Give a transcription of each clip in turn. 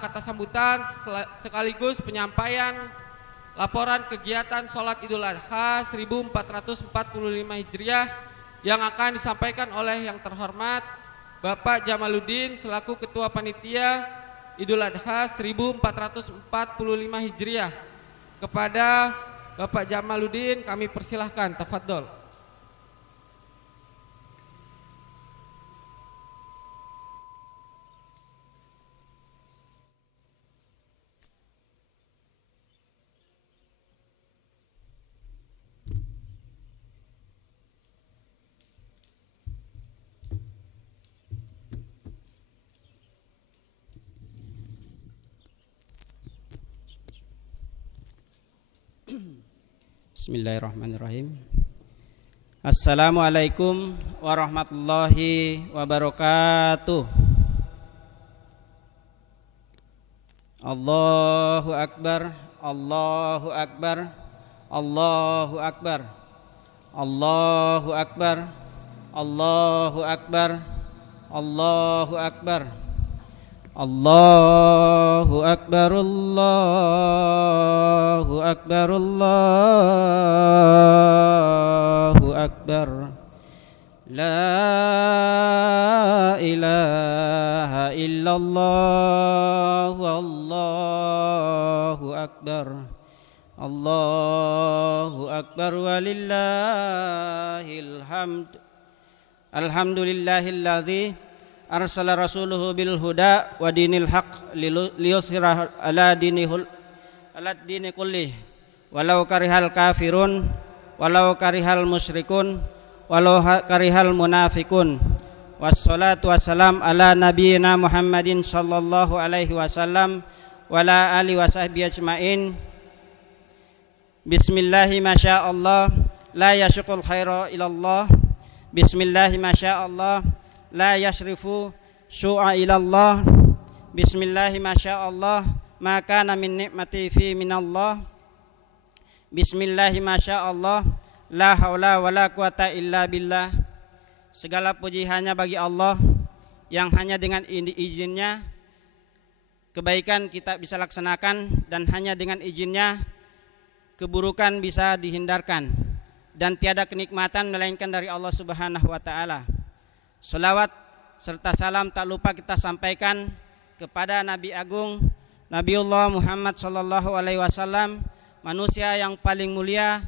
kata sambutan sekaligus penyampaian laporan kegiatan sholat Idul Adha 1445 Hijriah yang akan disampaikan oleh yang terhormat Bapak Jamaluddin selaku Ketua Panitia Idul Adha 1445 Hijriah. Kepada Bapak Jamaluddin kami persilahkan, tafadhol. Bismillahirrahmanirrahim. Assalamualaikum warahmatullahi wabarakatuh. Allahu Akbar, Allahu Akbar, Allahu Akbar, Allahu Akbar, Allahu Akbar, Allahu Akbar, Allahu Akbar, Allahu Akbar, Allahu Akbar. La ilaha illallah, Allahu Akbar, Allahu Akbar, walillahil hamd. Alhamdulillahilladzi arsala rasuluhu bil huda wa dinil haq liyuthhirahu ala dini kulli walau karihal kafirun walau karihal musyrikun walau karihal munafikun. Wassalatu wassalam ala nabiyyina Muhammadin sallallahu alaihi wasallam wa ala alihi wa sahbihi ajmain. Bismillahi masyaallah la yashqul khaira ilallah. Bismillahi masyaallah la yashrifu su'a ilallah. Bismillahi masyaallah ma kana min ni'mati fi minallah. Bismillahi masyaallah la haula wala quwata illa billah. Segala puji hanya bagi Allah yang hanya dengan izinnya kebaikan kita bisa laksanakan dan hanya dengan izinnya keburukan bisa dihindarkan, dan tiada kenikmatan melainkan dari Allah Subhanahu wa taala. Selawat serta salam tak lupa kita sampaikan kepada Nabi Agung Nabiullah Muhammad sallallahu alaihi wasallam, manusia yang paling mulia,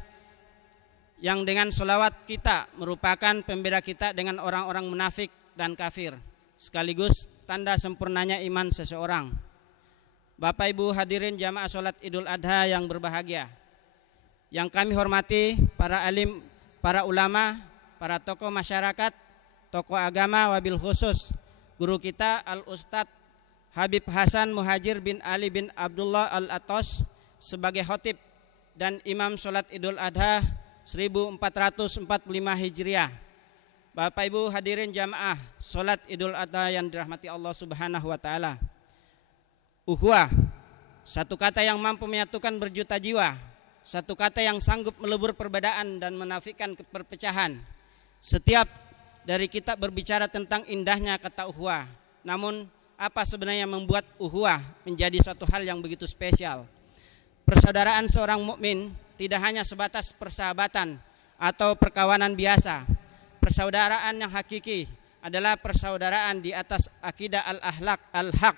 yang dengan selawat kita merupakan pembeda kita dengan orang-orang munafik dan kafir, sekaligus tanda sempurnanya iman seseorang. Bapak Ibu hadirin jamaah sholat Idul Adha yang berbahagia, yang kami hormati para alim, para ulama, para tokoh masyarakat, tokoh agama, wabil khusus guru kita Al-Ustadz Habib Hasan Muhajir bin Ali bin Abdullah Al-Atos sebagai khotib dan imam sholat Idul Adha 1445 Hijriah. Bapak Ibu hadirin jamaah sholat Idul Adha yang dirahmati Allah Subhanahu wa taala. Ukhuwah, satu kata yang mampu menyatukan berjuta jiwa, satu kata yang sanggup melebur perbedaan dan menafikan perpecahan. Setiap dari kita berbicara tentang indahnya kata ukhuwah. Namun apa sebenarnya membuat ukhuwah menjadi suatu hal yang begitu spesial? Persaudaraan seorang mukmin tidak hanya sebatas persahabatan atau perkawanan biasa. Persaudaraan yang hakiki adalah persaudaraan di atas akidah al-akhlaq al-haq.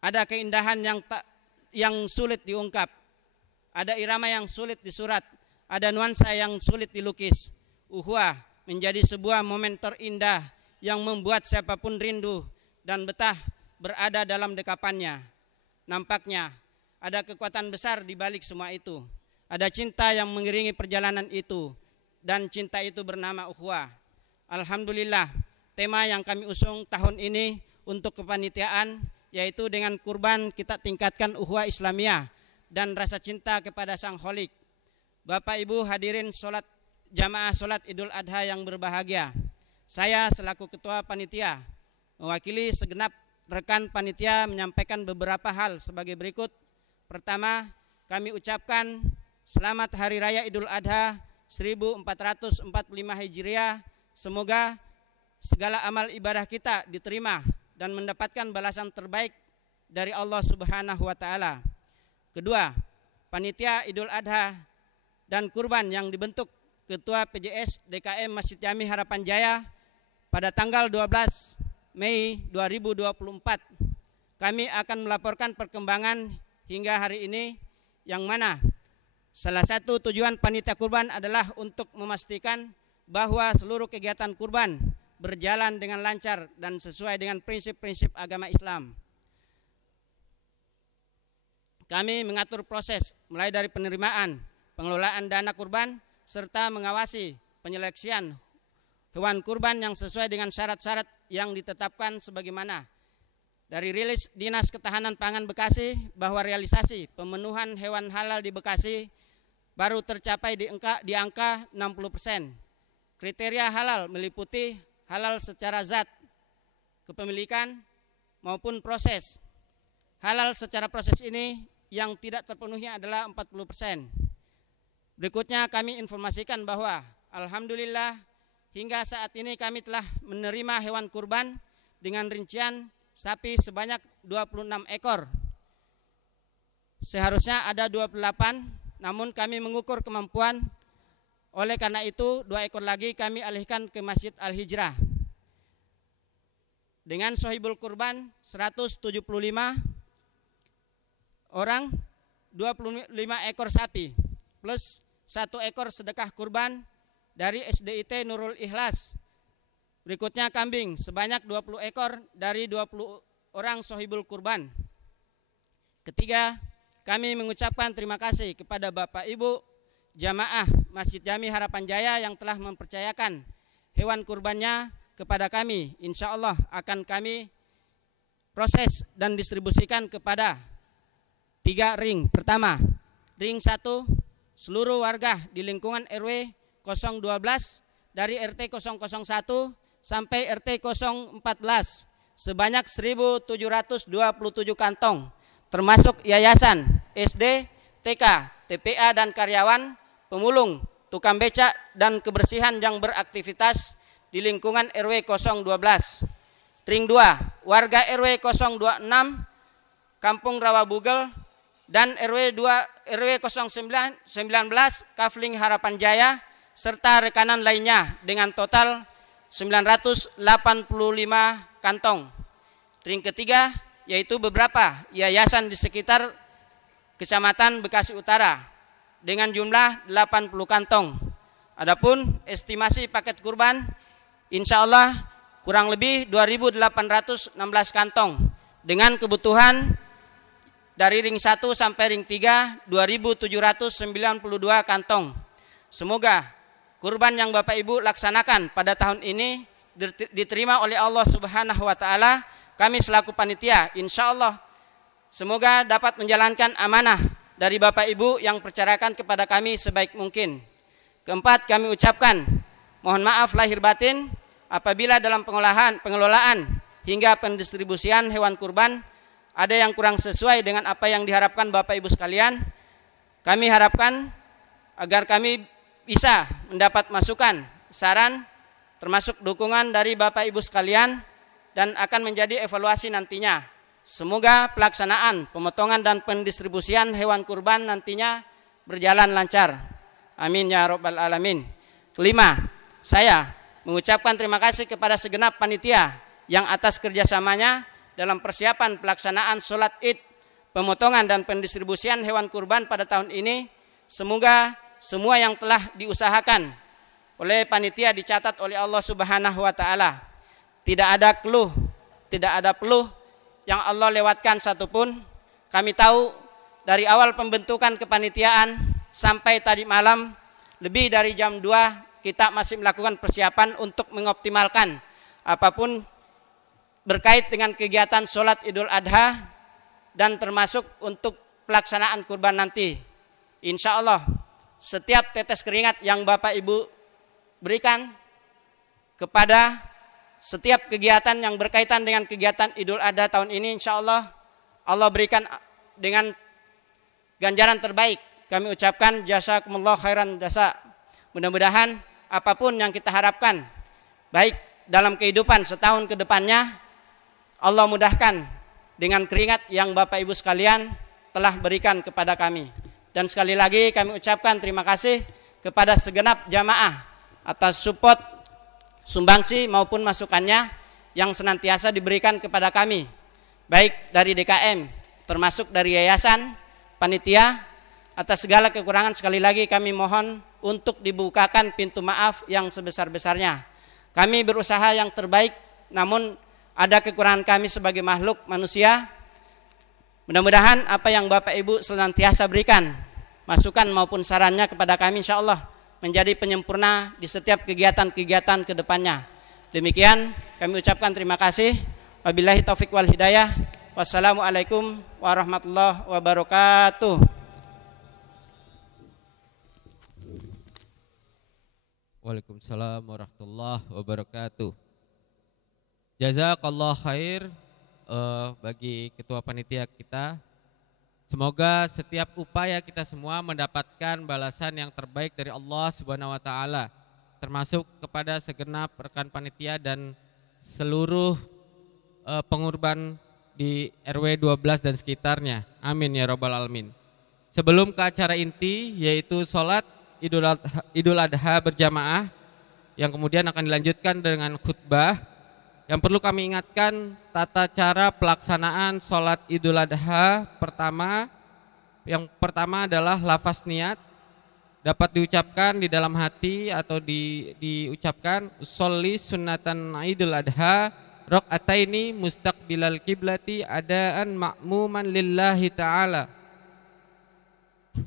Ada keindahan yang sulit diungkap, ada irama yang sulit disurat, ada nuansa yang sulit dilukis. Ukhuwah menjadi sebuah momen terindah yang membuat siapapun rindu dan betah berada dalam dekapannya. Nampaknya ada kekuatan besar di balik semua itu. Ada cinta yang mengiringi perjalanan itu, dan cinta itu bernama ukhuwah. Alhamdulillah, tema yang kami usung tahun ini untuk kepanitiaan yaitu dengan kurban kita tingkatkan ukhuwah Islamiyah dan rasa cinta kepada Sang Kholik. Bapak Ibu hadirin jamaah sholat Idul Adha yang berbahagia, saya selaku ketua panitia mewakili segenap rekan panitia menyampaikan beberapa hal sebagai berikut. Pertama, kami ucapkan selamat Hari Raya Idul Adha 1445 Hijriah. Semoga segala amal ibadah kita diterima dan mendapatkan balasan terbaik dari Allah Subhanahu wa taala. Kedua, panitia Idul Adha dan kurban yang dibentuk Ketua PJS DKM Masjid Jami Harapan Jaya pada tanggal 12 Mei 2024. Kami akan melaporkan perkembangan hingga hari ini, yang mana salah satu tujuan panitia kurban adalah untuk memastikan bahwa seluruh kegiatan kurban berjalan dengan lancar dan sesuai dengan prinsip-prinsip agama Islam. Kami mengatur proses mulai dari penerimaan, pengelolaan dana kurban, serta mengawasi penyeleksian hewan kurban yang sesuai dengan syarat-syarat yang ditetapkan, sebagaimana dari rilis Dinas Ketahanan Pangan Bekasi bahwa realisasi pemenuhan hewan halal di Bekasi baru tercapai di angka 60%. Kriteria halal meliputi halal secara zat, kepemilikan, maupun proses. Halal secara proses ini yang tidak terpenuhi adalah 40%. Berikutnya kami informasikan bahwa alhamdulillah hingga saat ini kami telah menerima hewan kurban dengan rincian sapi sebanyak 26 ekor. Seharusnya ada 28, namun kami mengukur kemampuan. Oleh karena itu 2 ekor lagi kami alihkan ke Masjid Al-Hijrah. Dengan sohibul kurban 175 orang, 25 ekor sapi plus 1 ekor sedekah kurban dari SDIT Nurul Ikhlas. Berikutnya kambing sebanyak 20 ekor dari 20 orang sohibul kurban. Ketiga, kami mengucapkan terima kasih kepada Bapak Ibu jamaah Masjid Jami Harapan Jaya yang telah mempercayakan hewan kurbannya kepada kami. Insya Allah akan kami proses dan distribusikan kepada 3 ring. Pertama, ring 1, seluruh warga di lingkungan RW 012 dari RT 001 sampai RT 014 sebanyak 1.727 kantong, termasuk yayasan, SD, TK, TPA dan karyawan, pemulung, tukang becak dan kebersihan yang beraktivitas di lingkungan RW 012. Ring 2, warga RW 026 Kampung Rawabugel dan RW 019 Kafling Harapan Jaya serta rekanan lainnya dengan total 985 kantong. Ring ketiga yaitu beberapa yayasan di sekitar Kecamatan Bekasi Utara dengan jumlah 80 kantong. Adapun estimasi paket kurban insya Allah kurang lebih 2.816 kantong dengan kebutuhan dari ring 1 sampai ring 3 2.792 kantong. Semoga kurban yang Bapak Ibu laksanakan pada tahun ini diterima oleh Allah Subhanahu wa taala. Kami selaku panitia insya Allah semoga dapat menjalankan amanah dari Bapak Ibu yang percayakan kepada kami sebaik mungkin. Keempat, kami ucapkan mohon maaf lahir batin apabila dalam pengelolaan hingga pendistribusian hewan kurban ada yang kurang sesuai dengan apa yang diharapkan Bapak Ibu sekalian. Kami harapkan agar kami bisa mendapat masukan, saran, termasuk dukungan dari Bapak Ibu sekalian dan akan menjadi evaluasi nantinya. Semoga pelaksanaan, pemotongan dan pendistribusian hewan kurban nantinya berjalan lancar. Amin ya rabbal alamin. Kelima, saya mengucapkan terima kasih kepada segenap panitia yang atas kerjasamanya dalam persiapan pelaksanaan sholat id, pemotongan dan pendistribusian hewan kurban pada tahun ini. Semoga semua yang telah diusahakan oleh panitia dicatat oleh Allah Subhanahu wa taala. Tidak ada keluh, tidak ada peluh yang Allah lewatkan satupun. Kami tahu dari awal pembentukan kepanitiaan sampai tadi malam lebih dari jam 2 kita masih melakukan persiapan untuk mengoptimalkan apapun berkait dengan kegiatan sholat Idul Adha dan termasuk untuk pelaksanaan kurban nanti. Insya Allah setiap tetes keringat yang Bapak Ibu berikan kepada setiap kegiatan yang berkaitan dengan kegiatan Idul Adha tahun ini, insya Allah Allah berikan dengan ganjaran terbaik. Kami ucapkan jazakumullah khairan jasa. Mudah-mudahan apapun yang kita harapkan baik dalam kehidupan setahun ke depannya, Allah mudahkan dengan keringat yang Bapak Ibu sekalian telah berikan kepada kami. Dan sekali lagi kami ucapkan terima kasih kepada segenap jamaah atas support, sumbangsi maupun masukannya yang senantiasa diberikan kepada kami, baik dari DKM termasuk dari yayasan, panitia. Atas segala kekurangan sekali lagi kami mohon untuk dibukakan pintu maaf yang sebesar-besarnya. Kami berusaha yang terbaik, namun ada kekurangan kami sebagai makhluk manusia. Mudah-mudahan apa yang Bapak Ibu senantiasa berikan masukan maupun sarannya kepada kami, insya Allah menjadi penyempurna di setiap kegiatan-kegiatan ke depannya. Demikian kami ucapkan terima kasih. Wabillahi taufik wal hidayah. Wassalamualaikum warahmatullahi wabarakatuh. Waalaikumsalam warahmatullahi wabarakatuh. Jazakallah khair bagi ketua panitia kita. Semoga setiap upaya kita semua mendapatkan balasan yang terbaik dari Allah Subhanahu wa taala, termasuk kepada segenap rekan panitia dan seluruh pengurban di RW 12 dan sekitarnya. Amin ya rabbal alamin. Sebelum ke acara inti yaitu sholat Idul Adha berjamaah yang kemudian akan dilanjutkan dengan khutbah, yang perlu kami ingatkan tata cara pelaksanaan sholat Idul Adha yang pertama adalah lafaz niat dapat diucapkan di dalam hati atau diucapkan sholli sunnatan Idul Adha raq'ataini mustaqbilal kiblati adaan ma'muman lillahi ta'ala,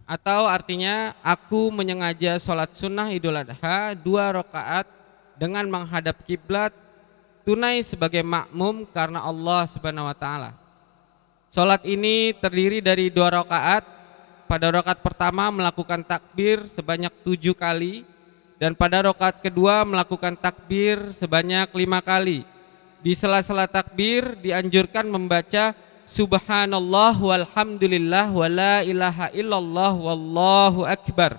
atau artinya aku menyengaja sholat sunnah Idul Adha 2 rakaat dengan menghadap kiblat tunai sebagai makmum karena Allah Subhanahu wa taala. Sholat ini terdiri dari 2 rakaat. Pada rakaat pertama melakukan takbir sebanyak 7 kali dan pada rakaat kedua melakukan takbir sebanyak 5 kali. Di sela-sela takbir dianjurkan membaca Subhanallah walhamdulillah wa la ilaha illallah wallahu akbar.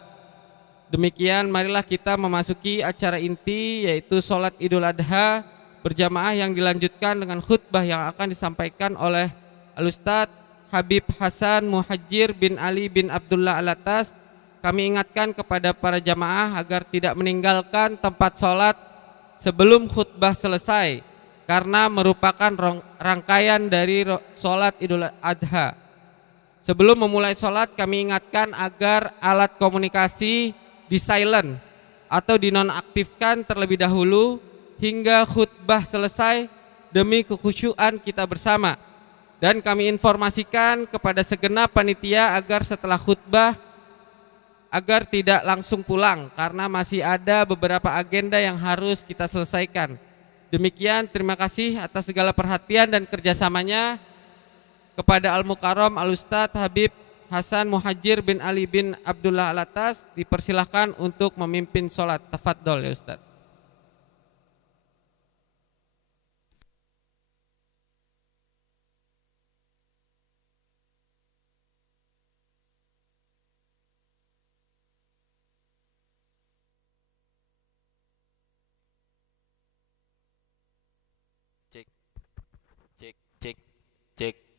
Demikian marilah kita memasuki acara inti yaitu sholat Idul Adha berjamaah yang dilanjutkan dengan khutbah yang akan disampaikan oleh Al-Ustadz Habib Hasan Muhajir bin Ali bin Abdullah Alatas. Kami ingatkan kepada para jamaah agar tidak meninggalkan tempat sholat sebelum khutbah selesai, karena merupakan rangkaian dari sholat Idul Adha. Sebelum memulai sholat kami ingatkan agar alat komunikasi di silent atau dinonaktifkan terlebih dahulu hingga khutbah selesai demi kekhusyuan kita bersama. Dan kami informasikan kepada segenap panitia agar setelah khutbah agar tidak langsung pulang karena masih ada beberapa agenda yang harus kita selesaikan. Demikian, terima kasih atas segala perhatian dan kerjasamanya kepada Al-Mukarram Al-Ustadz Habib Hasan Muhajir bin Ali bin Abdullah Alatas. Dipersilahkan untuk memimpin sholat. Tafadhol ya Ustadz.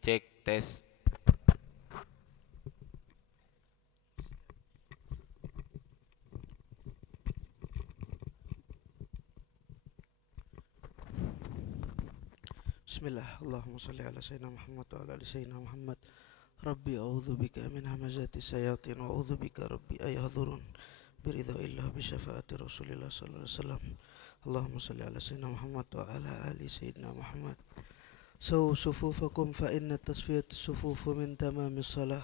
Cek tes. Bismillah, Allahumma salli ala sayyidina Muhammad wa ala ali sayyidina Muhammad. Rabbi a'udzu bika min hamazati syayatin wa a'udzu bika rabbi ayahdurun biridha illah bi syafaati Rasulillah sallallahu alaihi wasallam. Allahumma salli ala sayyidina Muhammad wa ala ali sayyidina Muhammad. Sawu sufufakum fa inna tasfiyat sufufu min tamamis salah.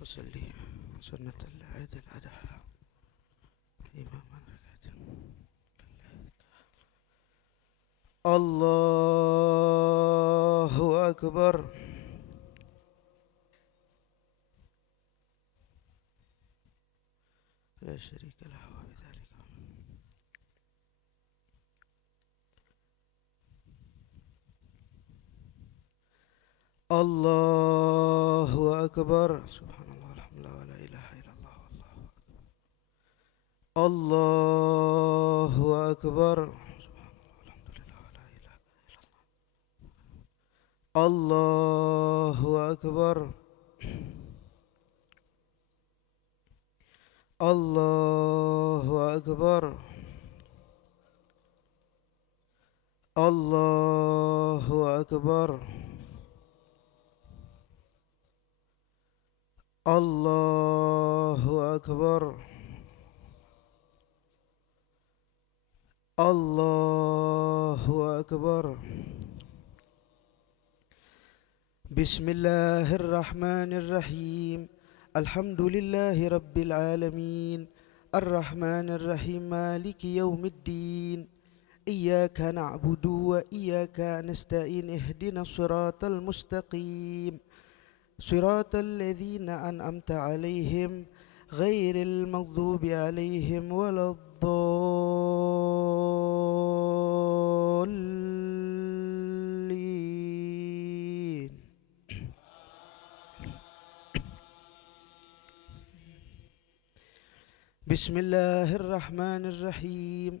Wasalli sunnatal Eid al-Adha imaman. Allahu Akbar. La syarika lahu wa bidzalika. Allahu Akbar. Subhanallah, alhamdulillah, wa la ilaha illallah, wallahu Allahu Akbar. Allahu Akbar. Allahu Akbar. Allahu Akbar. Allahu Akbar. Allahu Akbar. Bismillahirrahmanirrahim. Alhamdulillahi Rabbil Alamin. Ar-Rahmanir-Rahim. Maliki yawmiddin. Iyyaka na'budu wa iyyaka nasta'in. Ihdinas siratal mustaqim. Siratal ladzina an'amta 'alaihim ghairil maghdubi 'alaihim waladdallin. Bismillahirrahmanirrahim.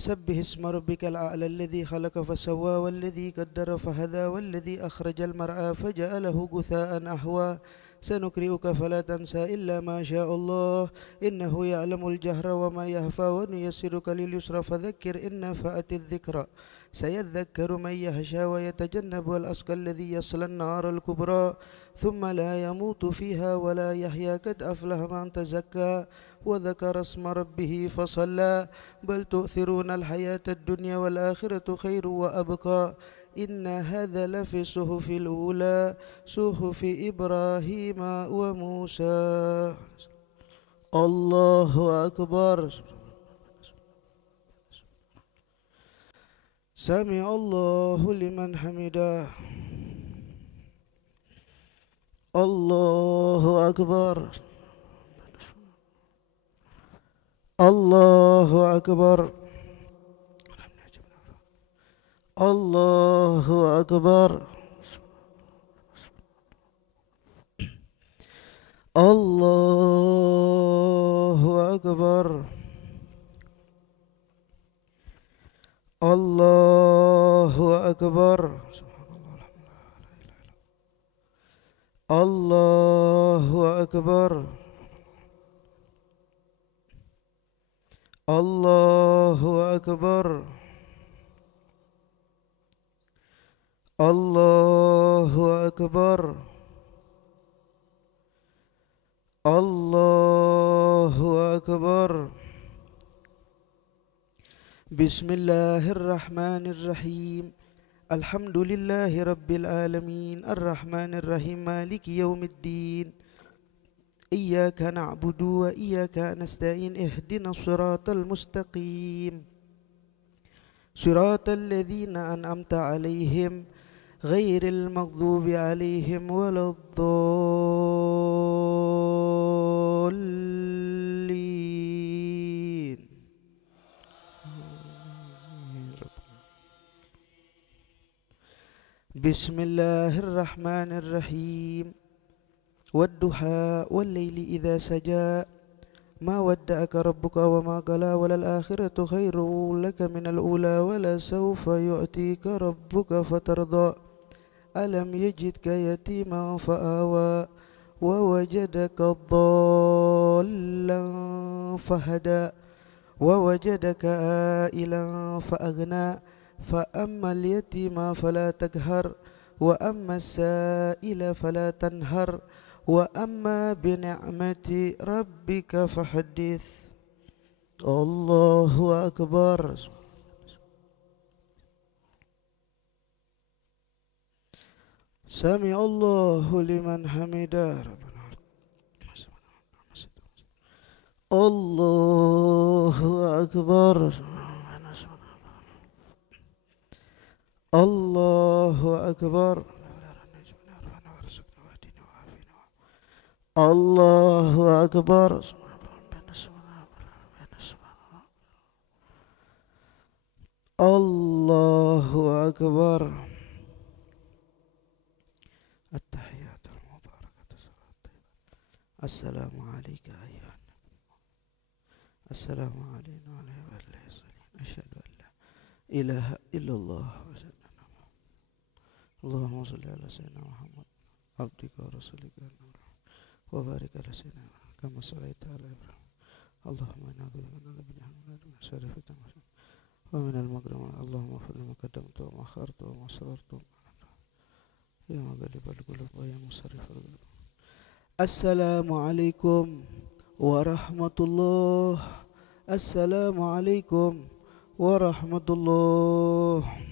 سبح اسم ربك الأعلى الذي خلق فسوى والذي قدر فهدى والذي أخرج المرعى فجعله غثاء أحوى سنقرئك فلا تنسى إلا ما شاء الله إنه يعلم الجهر وما يخفى ونيسرك لليسرى فذكر إن نفعت الذكرى سيذكر من يخشى ويتجنب الأشقى الذي يصلى النار الكبرى ثم لا يموت فيها ولا يحيا قد أفلح من تزكى وذكر اسم ربه فصلى بل تؤثرون الحياة الدنيا والآخرة خير وأبقى إن هذا لفي الصحف الأولى صحف إبراهيم وموسى. الله أكبر. سمع الله لمن حمده. الله أكبر. الله أكبر. الله أكبر. الله أكبر. الله أكبر. الله أكبر. الله أكبر. الله أكبر. الله أكبر. بسم الله الرحمن الرحيم. الحمد لله رب العالمين الرحمن الرحيم مالك يوم الدين إياك نعبد وإياك نستعين اهدنا الصراط المستقيم صراط الذين أنعمت عليهم غير المغضوب عليهم ولا الضالين. بسم الله الرحمن الرحيم. والضحى والليل إذا سجى ما ودعك ربك وما قلى وللآخرة خير لك من الأولى ولسوف يؤتيك ربك فترضى ألم يجدك يتيما فآوى ووجدك ضالا فهدى ووجدك عائلا فأغنى فأما اليتيم فلا تقهر وأما السائل فلا تنهر وأما بنعمة ربك فحدث. الله أكبر. سمع الله لمن حمده. الله أكبر. الله أكبر. الله أكبر. الله أكبر. التحيات المباركة السلام عليك أيها النبي Assalamu alaikum warahmatullahi wabarakatuh. Asyhadu an la ilaha illallah wa asyhadu anna Allahumma shalli ala sayyidina Muhammad abdika wa rasulika wa barik ala sayyidina kama shallaita ala Ibrahim. Allahumma inna a'udzu bika min syarri fitnah wa min al-maghrib. Allahumma ighfir li ma qaddamtu wa ma akhartu wa ma asrartu ya maghlibal qulub wa ya musarrifal qulub. Assalamualaikum warahmatullahi. Assalamualaikum warahmatullahi.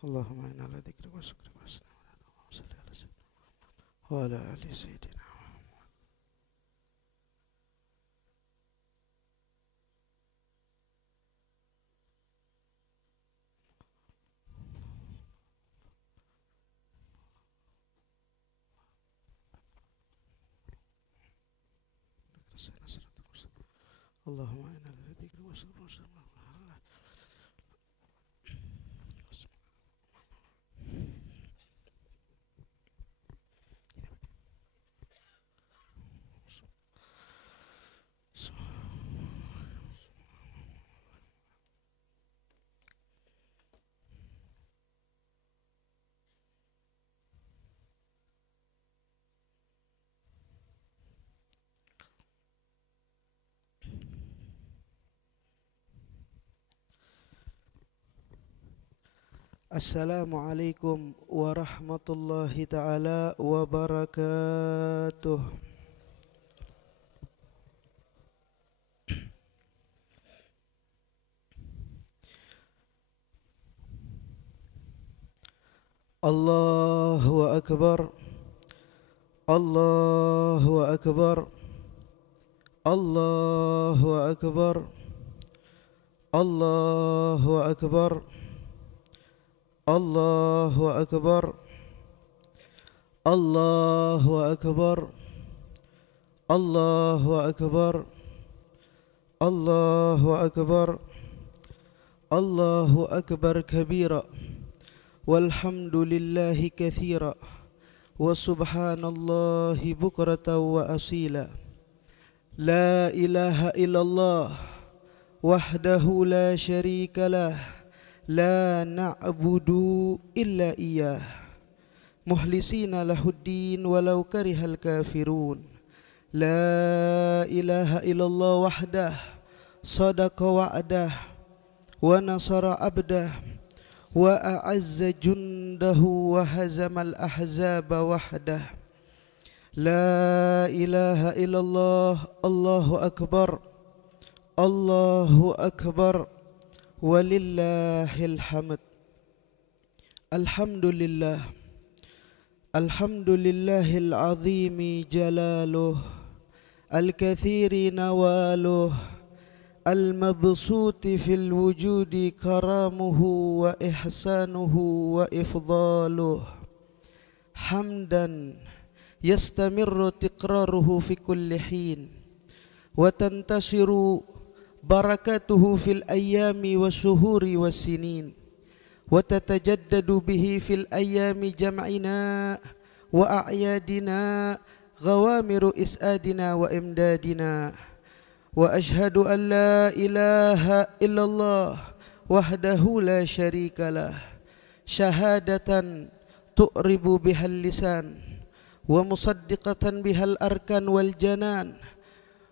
Allahumma inna ala dzikrika wa syukrika wa husni ibadatika wa salli ala sayyidina wa ala ali sayyidina. Allahumma inna ala dzikrika wa syukrika wa husni ibadatika. Assalamualaikum warahmatullahi ta'ala wabarakatuh. Allahu akbar. Allahu akbar. Allahu akbar. Allahu akbar. Allahu akbar. Allahu akbar. Allahu akbar. Allahu akbar. Allahu akbar kabira. Walhamdulillahi katsira. Wa subhanallahi bukratan wa asila. La ilaha illallah wahdahu la syarika lah. La na'budu illa iyyah mukhlisina lahuddin walau karihal kafirun. La ilaha illallah wahdah sadaqa wa'dah wa nasara abdah wa a'azza jundahu wa hazamal ahzaba wahdah. La ilaha illallah. Allahu akbar. Allahu akbar. Walillahil hamd. Alhamdulillah. Alhamdulillahil azimi jalaluh, al-kathiri nawaluh, al-mabsuti fil wujudi karamuhu wa ihsanuhu wa ifdaluh. Hamdan yastamirru tiqraruhu fi kulli hin wa tantasiru barakatuhu fil ayyami wa syuhuri wa sinin wa tatajaddadu bihi fil ayyami jam'ina wa a'yadina ghawamiru is'adina wa imdadina. Wa ashhadu an la ilaha illallah wahdahu la syarikalah syahadatan tu'ribu bihal lisan wa musaddiqatan bihal arkan wal janan.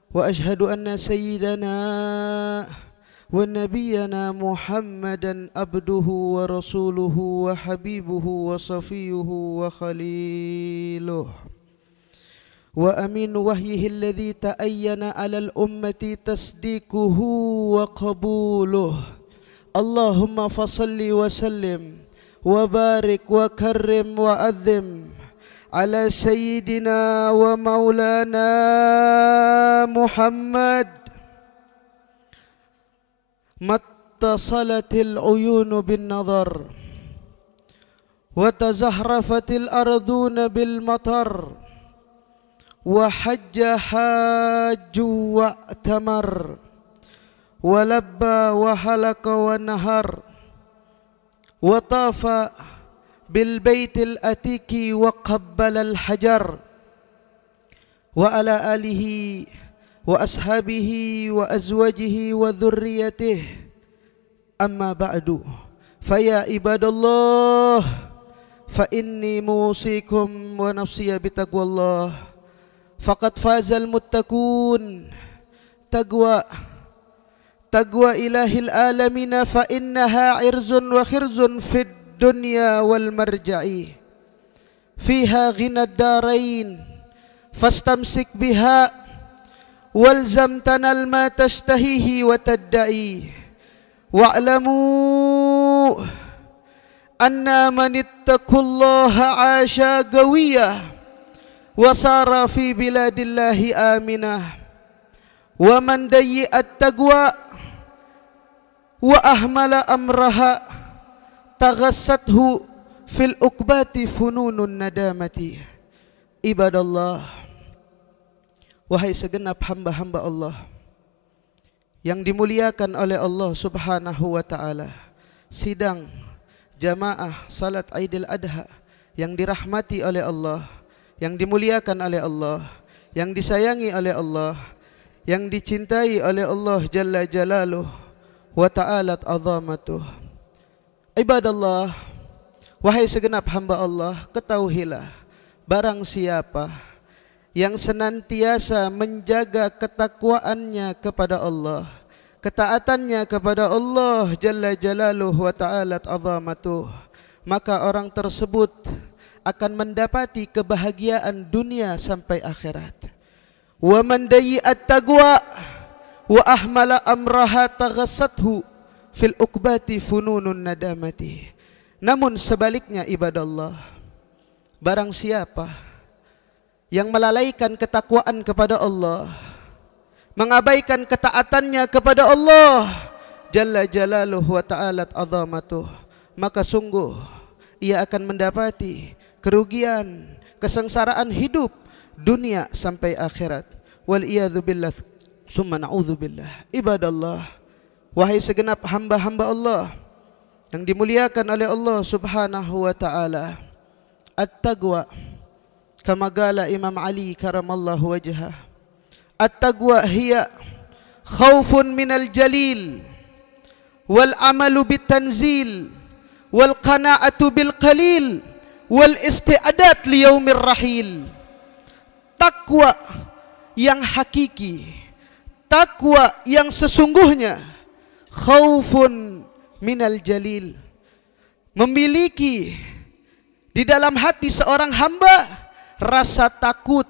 Wa ashhadu anna sayyidana wa nabiyyana Muhammadan abduhu wa rasuluhu wa habibuhu wa safiyuhu wa khaliluh wa amin wahyihi alladhi ta'ayyana 'alal ummati tasdiquhu wa qabuluh. Allahumma fasalli wa sallim wa barik wa karrim wa adzim ala sayyidina wa maulana Muhammad mattasalatil uyunu bin nazar wa tazahrafatil arduna bil matar wa hajja hajju wa tamar wa labba wa halaka wa nahar wa tafa bil baitil atiki wa qabbala al hajar wa ala alihi wa ashabihi wa azwajihi wa dhurriyyatihi amma ba'du faya ibadallah fa inni musikum wa nafsiya bitaqwallah faqad fazal muttaqun taqwa ilahil alamina fa innaha irzun wa khirzun fid dunya wal marja'i fiha ghinad darain fastamsik biha walzam tanal ma tashtahihi wa tadda'i wa'lamu anna man ittaqullaha 'asha gawiyah wa sara fi biladillahi aminah wa man dayyi'at taqwa wa ahmala amraha taghassathu fil uqbati fununun nadamati. Ibadallah, wahai segenap hamba-hamba Allah yang dimuliakan oleh Allah Subhanahu wa ta'ala, sidang jamaah salat Aidil Adha yang dirahmati oleh Allah, yang dimuliakan oleh Allah, yang disayangi oleh Allah, yang dicintai oleh Allah Jalla Jalaluh wa ta'alat azamatuh. Ibadallah, wahai segenap hamba Allah, ketahuilah barang siapa yang senantiasa menjaga ketakwaannya kepada Allah, ketaatannya kepada Allah Jalla Jalaluh wa ta'alat azamatuh, maka orang tersebut akan mendapati kebahagiaan dunia sampai akhirat. Wa man dayyi'at taqwa wa ahmala amraha taghassathu fil uqbati fununun nadamati. Namun sebaliknya ibadallah, barang siapa yang melalaikan ketakwaan kepada Allah, mengabaikan ketaatannya kepada Allah Jalla Jalaluh wa ta'alat azamatuh, maka sungguh ia akan mendapati kerugian, kesengsaraan hidup dunia sampai akhirat. Wal iyadzu billah summa na'udzubillah. Ibadallah, wahai segenap hamba-hamba Allah yang dimuliakan oleh Allah Subhanahu wa ta'ala, at-taqwa kama qala Imam Ali karamallahu wajhah, at-taqwa hiya khaufun minal jalil wal amalu bitanzil wal qana'atu bil qalil wal isti'adat li yaumir rahil. Takwa yang hakiki, takwa yang sesungguhnya, khaufun minal jalil, memiliki di dalam hati seorang hamba rasa takut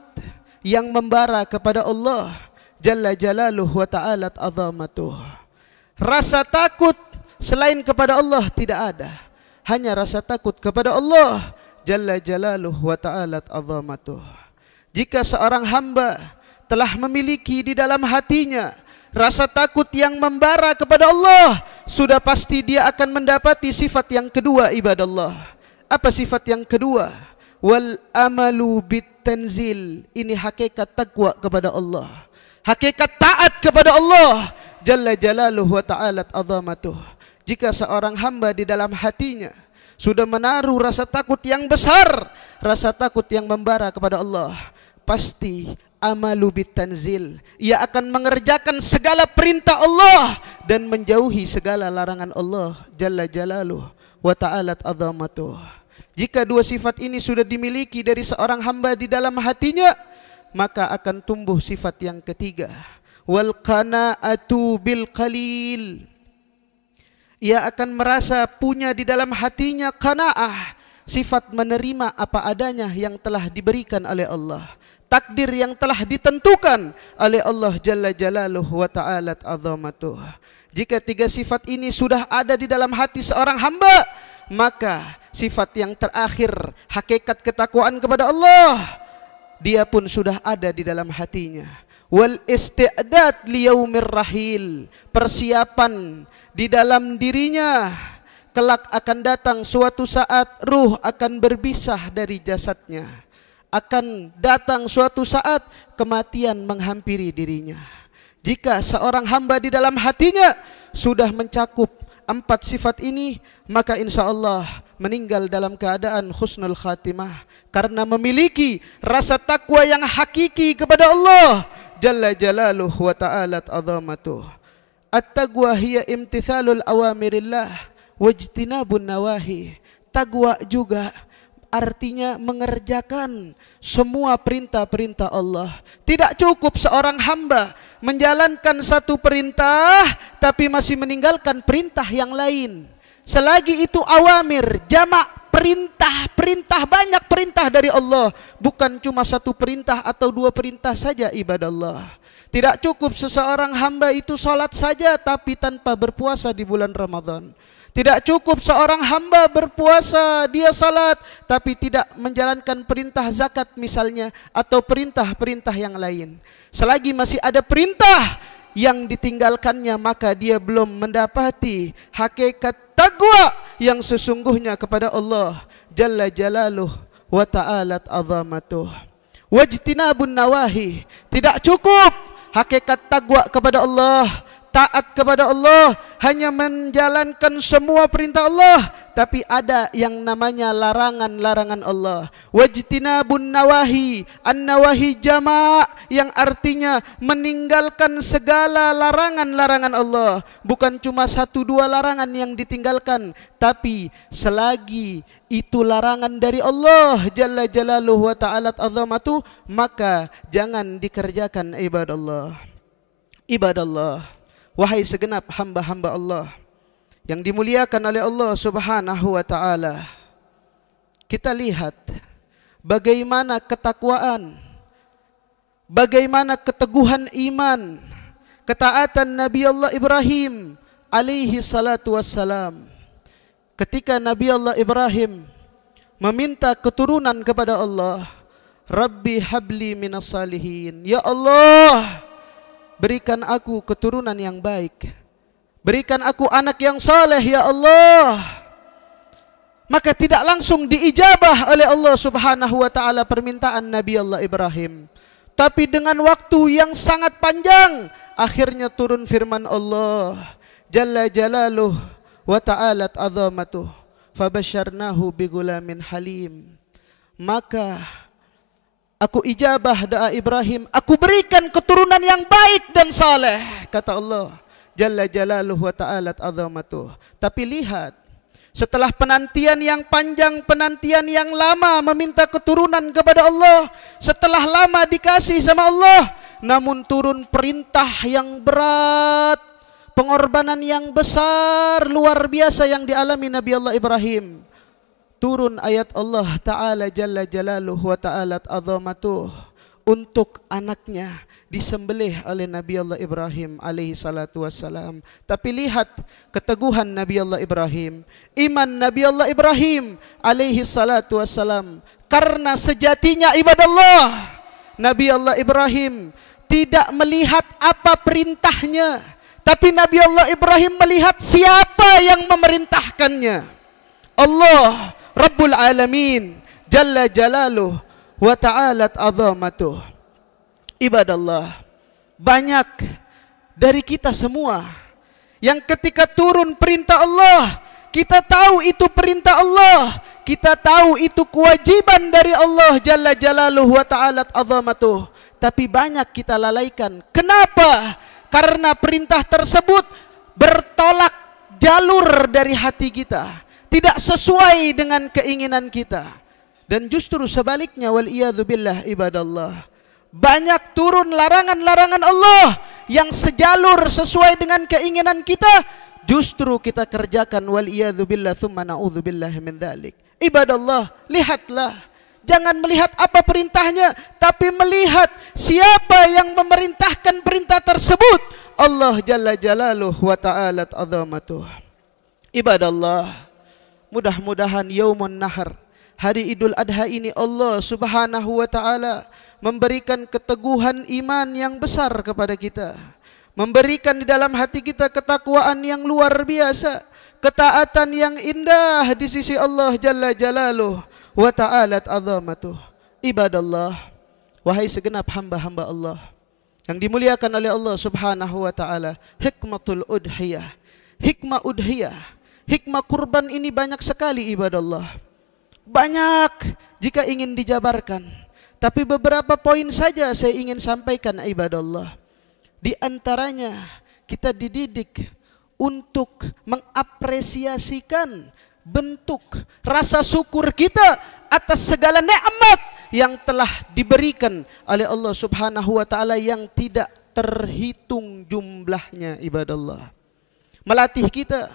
yang membara kepada Allah Jalla Jalaluh wa ta'alat azamatuh. Rasa takut selain kepada Allah tidak ada, hanya rasa takut kepada Allah Jalla Jalaluh wa ta'alat azamatuh. Jika seorang hamba telah memiliki di dalam hatinya rasa takut yang membara kepada Allah, sudah pasti dia akan mendapati sifat yang kedua ibadallah. Apa sifat yang kedua? Wal amalu bitanzil. Ini hakikat takwa kepada Allah, hakikat taat kepada Allah Jalla Jalaluh wa ta'alat azamatuh. Jika seorang hamba di dalam hatinya sudah menaruh rasa takut yang besar, rasa takut yang membara kepada Allah, pasti amalu bitanzil, ia akan mengerjakan segala perintah Allah dan menjauhi segala larangan Allah Jalla Jalaluh wa ta'alat azamatuh. Jika dua sifat ini sudah dimiliki dari seorang hamba di dalam hatinya, maka akan tumbuh sifat yang ketiga, wal qana'atu bil qalil. Ia akan merasa punya di dalam hatinya qanaah, sifat menerima apa adanya yang telah diberikan oleh Allah, takdir yang telah ditentukan oleh Allah Jalla Jalaluh wa ta'alat azamatuh. Jika tiga sifat ini sudah ada di dalam hati seorang hamba, maka sifat yang terakhir, hakikat ketakwaan kepada Allah, dia pun sudah ada di dalam hatinya. wal isti'dad liyaumir rahil, persiapan di dalam dirinya kelak akan datang suatu saat ruh akan berpisah dari jasadnya, akan datang suatu saat kematian menghampiri dirinya. Jika seorang hamba di dalam hatinya sudah mencakup 4 sifat ini, maka insya Allah meninggal dalam keadaan husnul khatimah, karena memiliki rasa takwa yang hakiki kepada Allah Jalla Jalaluh wa ta'alat azamatuh. At-taqwa hiya imtithalul awamirillah wajtinabun nawahi. Taqwa juga artinya mengerjakan semua perintah-perintah Allah. Tidak cukup seorang hamba menjalankan satu perintah tapi masih meninggalkan perintah yang lain. Selagi itu awamir, jamak perintah, banyak perintah dari Allah, bukan cuma satu perintah atau 2 perintah saja ibadallah. Tidak cukup seseorang hamba itu salat saja tapi tanpa berpuasa di bulan Ramadan. Tidak cukup seorang hamba berpuasa, dia salat tapi tidak menjalankan perintah zakat misalnya, atau perintah-perintah yang lain. Selagi masih ada perintah yang ditinggalkannya, maka dia belum mendapati hakikat taqwa yang sesungguhnya kepada Allah Jalla Jalaluh wa ta'alat azamatuh. Wajtinabun nawahi, tidak cukup hakikat taqwa kepada Allah, taat kepada Allah, hanya menjalankan semua perintah Allah, tapi ada yang namanya larangan-larangan Allah. Wajtinabun nawahi, an-nawahi jama' yang artinya meninggalkan segala larangan-larangan Allah. Bukan cuma 1-2 larangan yang ditinggalkan, tapi selagi itu larangan dari Allah Jalla Jalaluhu wa ta'alat azamatu, maka jangan dikerjakan ibadallah. Ibadallah, wahai segenap hamba-hamba Allah yang dimuliakan oleh Allah Subhanahu wa ta'ala, kita lihat bagaimana ketakwaan, bagaimana keteguhan iman, ketaatan Nabi Allah Ibrahim alaihi salatu wassalam. Ketika Nabi Allah Ibrahim meminta keturunan kepada Allah, Rabbi habli minas salihin, ya Allah, berikan aku keturunan yang baik, berikan aku anak yang saleh ya Allah. Maka tidak langsung diijabah oleh Allah Subhanahu wa ta'ala permintaan Nabi Allah Ibrahim, tapi dengan waktu yang sangat panjang, akhirnya turun firman Allah Jalla Jalaluh wa ta'alat azamatuh, fabasyarnahu bigulamin halim. Maka aku ijabah doa Ibrahim, aku berikan keturunan yang baik dan saleh, kata Allah Jalla Jalaluh wa ta'alat azamatuh. Tapi lihat, setelah penantian yang panjang, penantian yang lama meminta keturunan kepada Allah, setelah lama dikasih sama Allah, namun turun perintah yang berat, pengorbanan yang besar luar biasa yang dialami Nabi Allah Ibrahim. Turun ayat Allah Ta'ala Jalla Jalaluh wa ta'alat azamatuh untuk anaknya disembelih oleh Nabi Allah Ibrahim alaihi salatu wassalam. Tapi lihat keteguhan Nabi Allah Ibrahim, iman Nabi Allah Ibrahim alaihi salatu wassalam. Karena sejatinya ibadallah, Nabi Allah Ibrahim tidak melihat apa perintahnya, tapi Nabi Allah Ibrahim melihat siapa yang memerintahkannya. Allah Rabbul Alamin Jalla Jalaluh wa ta'alat azamatuh. Ibadallah, banyak dari kita semua yang ketika turun perintah Allah, kita tahu itu perintah Allah, kita tahu itu kewajiban dari Allah Jalla Jalaluh wa ta'alat azamatuh, tapi banyak kita lalaikan. Kenapa? Karena perintah tersebut bertolak jalur dari hati kita, tidak sesuai dengan keinginan kita. Dan justru sebaliknya, waliyadzubillah ibadallah, banyak turun larangan-larangan Allah yang sejalur sesuai dengan keinginan kita, justru kita kerjakan, waliyadzubillah tsumma na'udzubillah min dzalik. Ibadallah, lihatlah, jangan melihat apa perintahnya, tapi melihat siapa yang memerintahkan perintah tersebut, Allah Jalla Jalaluh wa ta'alat azamatuh. Ibadallah, mudah-mudahan yaumun nahar, hari Idul Adha ini Allah Subhanahu wa taala memberikan keteguhan iman yang besar kepada kita, memberikan di dalam hati kita ketakwaan yang luar biasa, ketaatan yang indah di sisi Allah Jalla Jalaluh wa ta'alat azamatuh. Ibadallah, wahai segenap hamba-hamba Allah yang dimuliakan oleh Allah Subhanahu wa taala, hikmatul udhiyah, hikmah udhiyah, hikmah kurban ini banyak sekali ibadallah. Banyak jika ingin dijabarkan, tapi beberapa poin saja saya ingin sampaikan ibadallah. Di antaranya kita dididik untuk mengapresiasikan bentuk rasa syukur kita atas segala nikmat yang telah diberikan oleh Allah Subhanahu wa taala yang tidak terhitung jumlahnya ibadallah. Melatih kita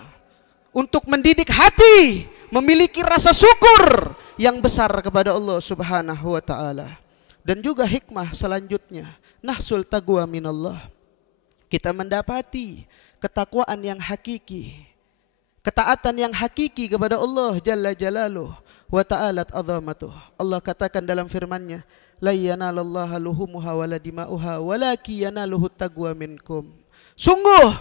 untuk mendidik hati memiliki rasa syukur yang besar kepada Allah Subhanahu wa taala. Dan juga hikmah selanjutnya, nahsul taqwa minallah. Kita mendapati ketakwaan yang hakiki, ketaatan yang hakiki kepada Allah Jalla Jalaluh wa ta'alat azamatuh. Allah katakan dalam firman-Nya, la yanalallaha luhumuha wala dima'uha walaki yanaluhu taqwa minkum. Sungguh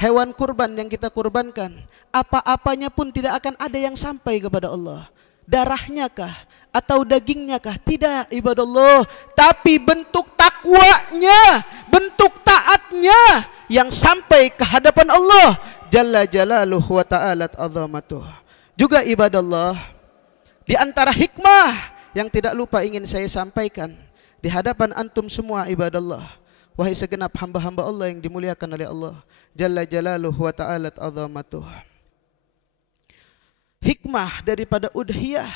hewan kurban yang kita kurbankan, apa-apanya pun tidak akan ada yang sampai kepada Allah. Darahnya kah atau dagingnya kah? Tidak ibadallah, tapi bentuk takwanya, bentuk taatnya yang sampai ke hadapan Allah Jalla Jalaluh wa ta'alat azamatuh. Juga ibadallah, di antara hikmah yang tidak lupa ingin saya sampaikan di hadapan antum semua ibadallah, wahai segenap hamba-hamba Allah yang dimuliakan oleh Allah Jalla Jalaluh wa ta'alat azamatuh. Hikmah daripada udhiyah,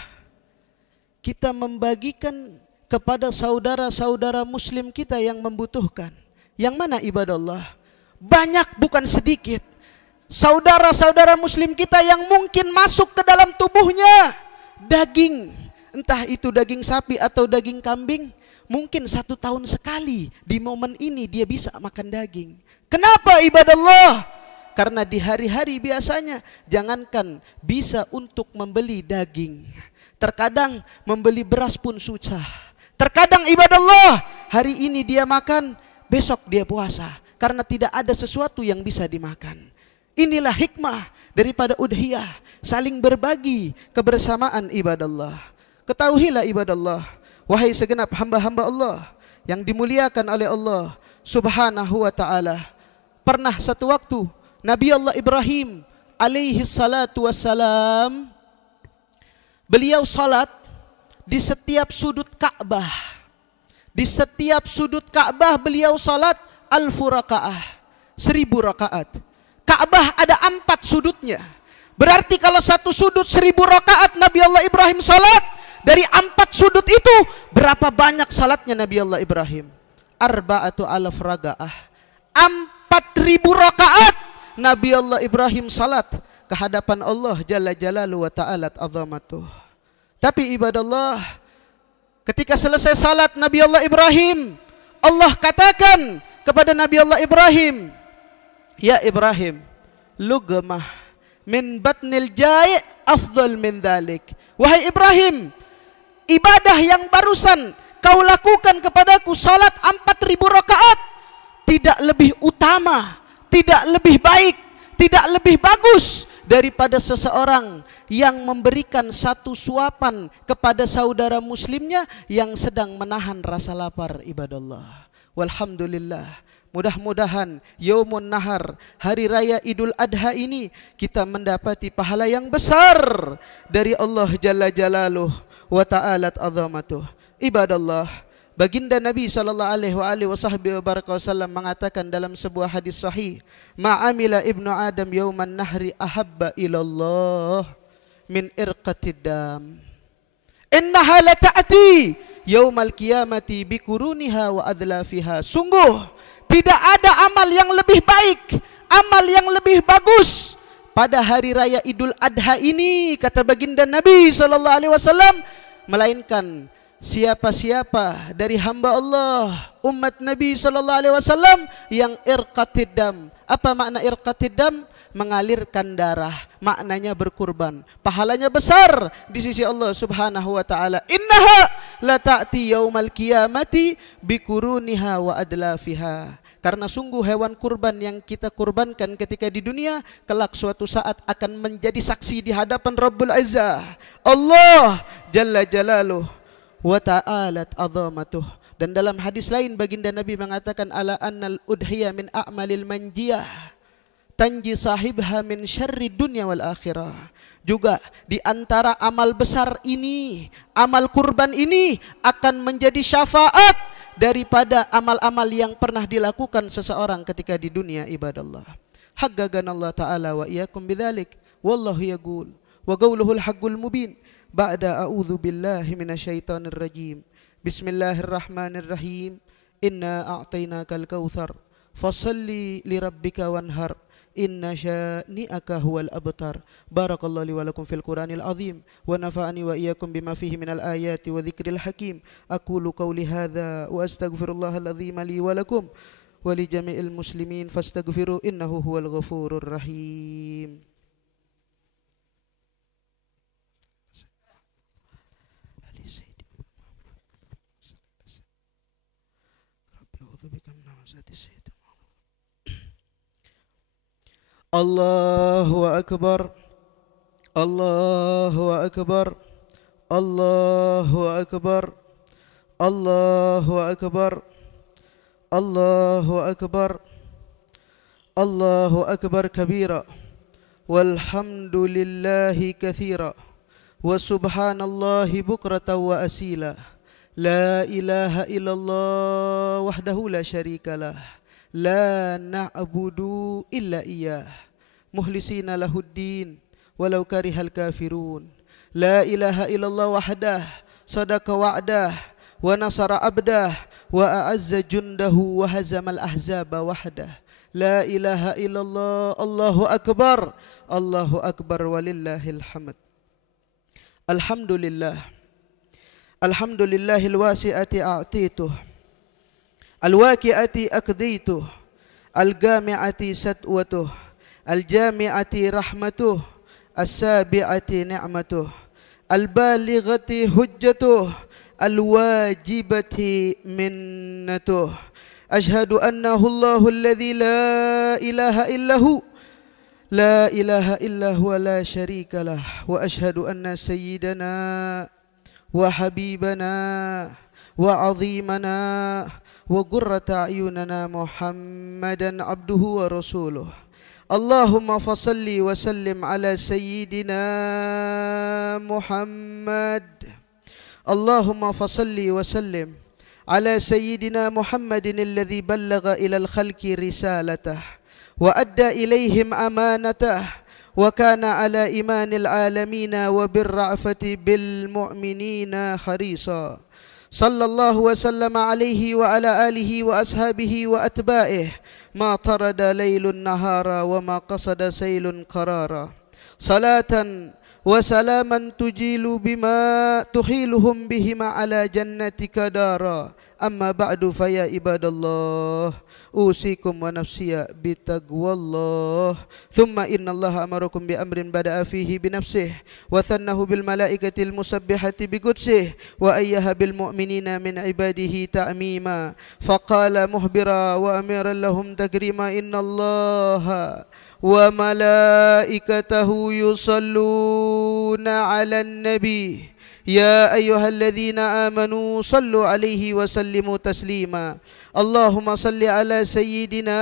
kita membagikan kepada saudara-saudara muslim kita yang membutuhkan. Yang mana ibadallah? Banyak bukan sedikit saudara-saudara muslim kita yang mungkin masuk ke dalam tubuhnya daging, entah itu daging sapi atau daging kambing, mungkin 1 tahun sekali di momen ini dia bisa makan daging. Kenapa ibadallah? Karena di hari-hari biasanya jangankan bisa untuk membeli daging, terkadang membeli beras pun susah. Terkadang ibadallah hari ini dia makan, besok dia puasa karena tidak ada sesuatu yang bisa dimakan. Inilah hikmah daripada udhiyah, saling berbagi kebersamaan ibadallah. Ketahuilah ibadallah, wahai segenap hamba-hamba Allah yang dimuliakan oleh Allah Subhanahu wa taala, pernah satu waktu Nabi Allah Ibrahim alaihi salatu wassalam, beliau salat di setiap sudut Ka'bah. Di setiap sudut Ka'bah beliau salat 1000 rakaat, 1000 rakaat. Ka'bah ada 4 sudutnya. Berarti kalau satu sudut 1000 rakaat Nabi Allah Ibrahim salat, dari 4 sudut itu berapa banyak salatnya Nabi Allah Ibrahim? 4,000 rakaat. 4.000 rakaat Nabi Allah Ibrahim salat ke hadapan Allah Jalla Jalaluhu wa ta'alat azamatuh. Tapi ibadallah, ketika selesai salat Nabi Allah Ibrahim, Allah katakan kepada Nabi Allah Ibrahim, ya Ibrahim, lugmah min batnil jai' afdal min dhalik. Wahai Ibrahim, ibadah yang barusan kau lakukan kepadaku, salat 4.000 rakaat, tidak lebih utama, tidak lebih baik, tidak lebih bagus daripada seseorang yang memberikan satu suapan kepada saudara muslimnya yang sedang menahan rasa lapar ibadallah. Walhamdulillah, mudah-mudahan Yaumun Nahar, hari raya Idul Adha ini kita mendapati pahala yang besar dari Allah Jalla Jalaluh wa ta'alat azamatuh. Ibadallah, baginda Nabi sallallahu alaihi wasallam mengatakan dalam sebuah hadis sahih, ma'amila ibnu Adam yauman nahri ahabba ilallah min irqatid dam. Innaha la ta'ti yaumal qiyamati bikuruniha wa adlafiha. Sungguh tidak ada amal yang lebih baik, amal yang lebih bagus pada hari raya Idul Adha ini, kata baginda Nabi sallallahu alaihi wasallam, melainkan siapa-siapa dari hamba Allah umat Nabi sallallahu alaihi wasallam yang irqatid dam. Apa makna irqatid dam? mengalirkan darah, maknanya berkurban. Pahalanya besar di sisi Allah Subhanahu wa taala. Innaha la ta'ti yaumal qiyamati bikuruniha wa adlafiha. Karena sungguh hewan kurban yang kita kurbankan ketika di dunia kelak suatu saat akan menjadi saksi di hadapan Rabbul Izzah Allah Jalla Jalaluh wa ta'alat azamatuh. Dan dalam hadis lain baginda Nabi mengatakan ala annal udhiya min a'malil manjiyah tanji sahibha min syarri dunya wal akhirah. Juga di antara amal besar ini, amal kurban ini akan menjadi syafaat daripada amal-amal yang pernah dilakukan seseorang ketika di dunia ibadallah. Haqqaqana Allah Ta'ala wa iyyakum bidzalik. Wallahu yaqul wa qawluhul haqqul mubin. Ba'da a'udzu billahi minasyaitonir rajim. Bismillahirrahmanirrahim. Inna a'tainakal kautsar fashalli lirabbika wanhar. Inna syani'aka huwal abtar. Barakallahu li wa lakum fil Qur'anil azim wa nafa'ani wa iyyakum bima fihi minal ayati wa dzikril hakim. Aqulu qawli hadza wa astaghfirullahal azim li wa lakum wa li jami'il muslimin fastaghfiru innahu huwal ghafurur rahim. Allahu akbar. Allahu akbar. Allahu akbar. Allahu akbar. Allahu akbar. Allahu akbar kabira. Walhamdulillahi katsira. Wa subhanallahi bukratan wa asila. La ilaha illallah wahdahu la syarikalah. La na'budu illa iyyah mukhlisina lahuddin walau karihal kafirun. La ilaha illallah wahdah sadaqa wa'dah wa nasara abdah wa a'azza jundahu wa hazamal ahzaba wahdah. La ilaha illallah. Allahu akbar. Allahu akbar walillahil hamd. Alhamdulillah. Alhamdulillahil wasi'ati a'tituh al-waqi'ati aqdituh al-gami'ati satwatuh al-jami'ati rahmatuh as-sabi'ati ni'matuh al-balighati hujjatuh al-wajibati minnatuh. Ashhadu annahu Allahu alladhi la ilaha illahu la ilaha illahu wa la syarika lah. Wa ashhadu anna sayyidana wa habibana wa azimana wa qurrata a'yunana Muhammadan abduhu wa rasuluh. Allahumma fasalli wa sallim ala sayyidina Muhammad. Allahumma fasalli wa sallim ala sayyidina Muhammadin alladhi ballagha ilal khalqi risalatah wa adda ilayhim amanatah wa kana ala imanil alamina wa birra'fati bil mu'minina kharisa. Sallallahu wa sallama alaihi wa ala alihi wa ashabihi wa atba'ih ma tarada laylun nahara wa ma qasada saylun qarara. Salatan wa salaman tujilu bima tuhiluhum bihima ala jannatika dara. Amma ba'du faya ibadallah usikum wa nafsiya bitaqwallah. Thumma innallaha amarakum bi amrin bada'a fihi bi nafsihi wa thannahu bil malaikatil musabbihati bi qudsih wa ayyaha bil mu'minina min ibadihi ta'mima. Faqala muhbira wa amiran lahum takrima. Innallaha wa malaikatahu yusalluna 'alan nabi. Ya ayyuhalladzina amanu sallu alaihi wa sallimu taslima. Allahumma salli ala sayyidina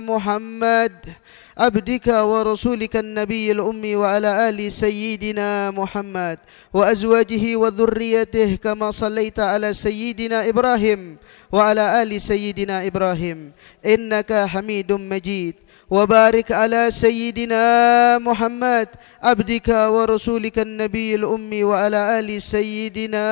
Muhammad abdika wa rasulika an-nabiyil ummi wa ala ali sayyidina Muhammad wa azwajihi wa dhurriyyatihi kama sallaita ala sayyidina Ibrahim wa ala ali sayyidina Ibrahim innaka Hamidum Majid. وبارك على سيدنا محمد عبدك ورسولك النبي الأمي وعلى آل سيدنا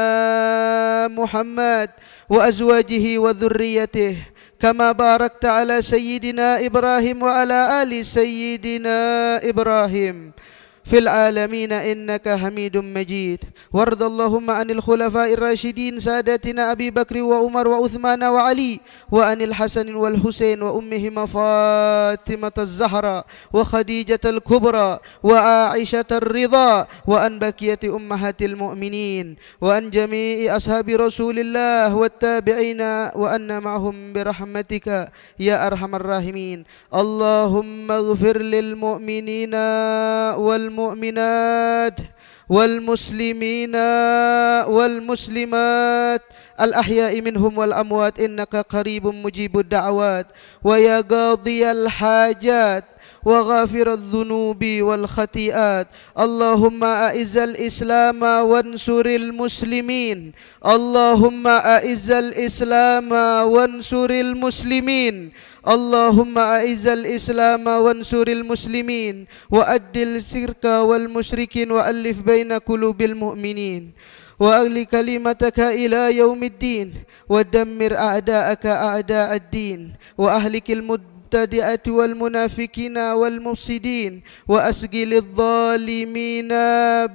محمد وأزواجه وذريته كما باركت على سيدنا إبراهيم وعلى آل سيدنا إبراهيم في العالمين إنك حميد مجيد. وارض اللهم عن الخلفاء الراشدين ساداتنا أبي بكر وعمر وعثمان وعلي، وعن الحسن والحسين وأمهما فاطمة الزهراء وخديجة الكبرى وعائشة الرضا، وعن بقية أمهات المؤمنين، وعن جميع أصحاب رسول الله والتابعين، وأن معهم برحمتك يا أرحم الراحمين. اللهم اغفر للمؤمنين والمؤمنات والمسلمين والمسلمات الأحياء منهم والأموات إنك قريب مجيب الدعوات، ويا قاضي الحاجات وغافر الذنوب والخطيئات. اللهم أعز الإسلام وانصر المسلمين، اللهم أعز الإسلام وانصر المسلمين، اللهم أعز الإسلام وانصر المسلمين، وأدل الشرك والمشركين، وألف بين قلوب المؤمنين، وأغل كلمتك إلى يوم الدين، ودمر أعداءك أعداء الدين، وأهلك المبتدئة والمنافقين والمفسدين، وأسقل الظالمين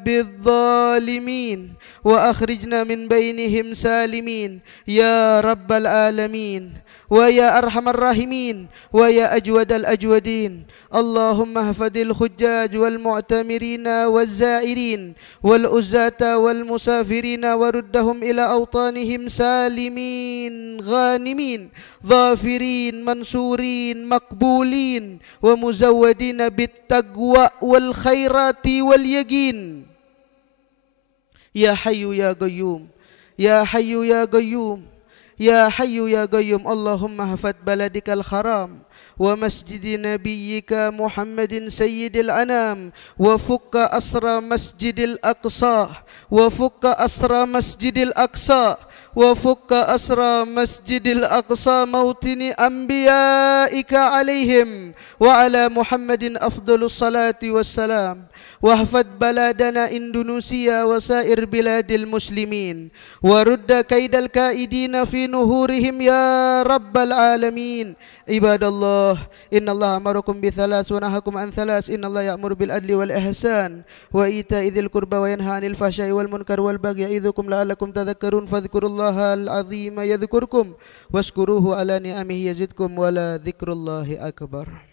بالظالمين، وأخرجنا من بينهم سالمين يا رب العالمين ويا أرحم الراحمين ويا أجود الأجودين. اللهم احفظ الحجاج والمعتمرين والزائرين والعزاة والمسافرين، وردهم إلى أوطانهم سالمين غانمين ظافرين منصورين مقبولين ومزودين بالتقوى والخيرات واليقين. يا حي يا قيوم، يا حي يا قيوم، يا حي يا قيوم. اللهم احفظ بلدك الحرام ومسجد نبيك محمد سيد الأنام، وفك أسرى مسجد الأقصى، وفك أسرى مسجد الأقصى، وفك أسرى مسجد الأقصى، موطن أنبيائك عليهم وعلى محمد أفضل الصلاة والسلام. واحفظ بلادنا إندونيسيا وسائر بلاد المسلمين، ورد كيد الكائدين في نهورهم يا رب العالمين. عباد الله، إن الله أمركم بثلاث ونهاكم عن ثلاث. إن الله يأمر بالعدل والإحسان وإيتاء ذي القربى وينهى عن الفحشاء والمنكر والبغي يعظكم لعلكم تذكرون. فاذكروا الله العظيم يذكركم واشكروه على نعمه يزدكم ولذكر الله أكبر.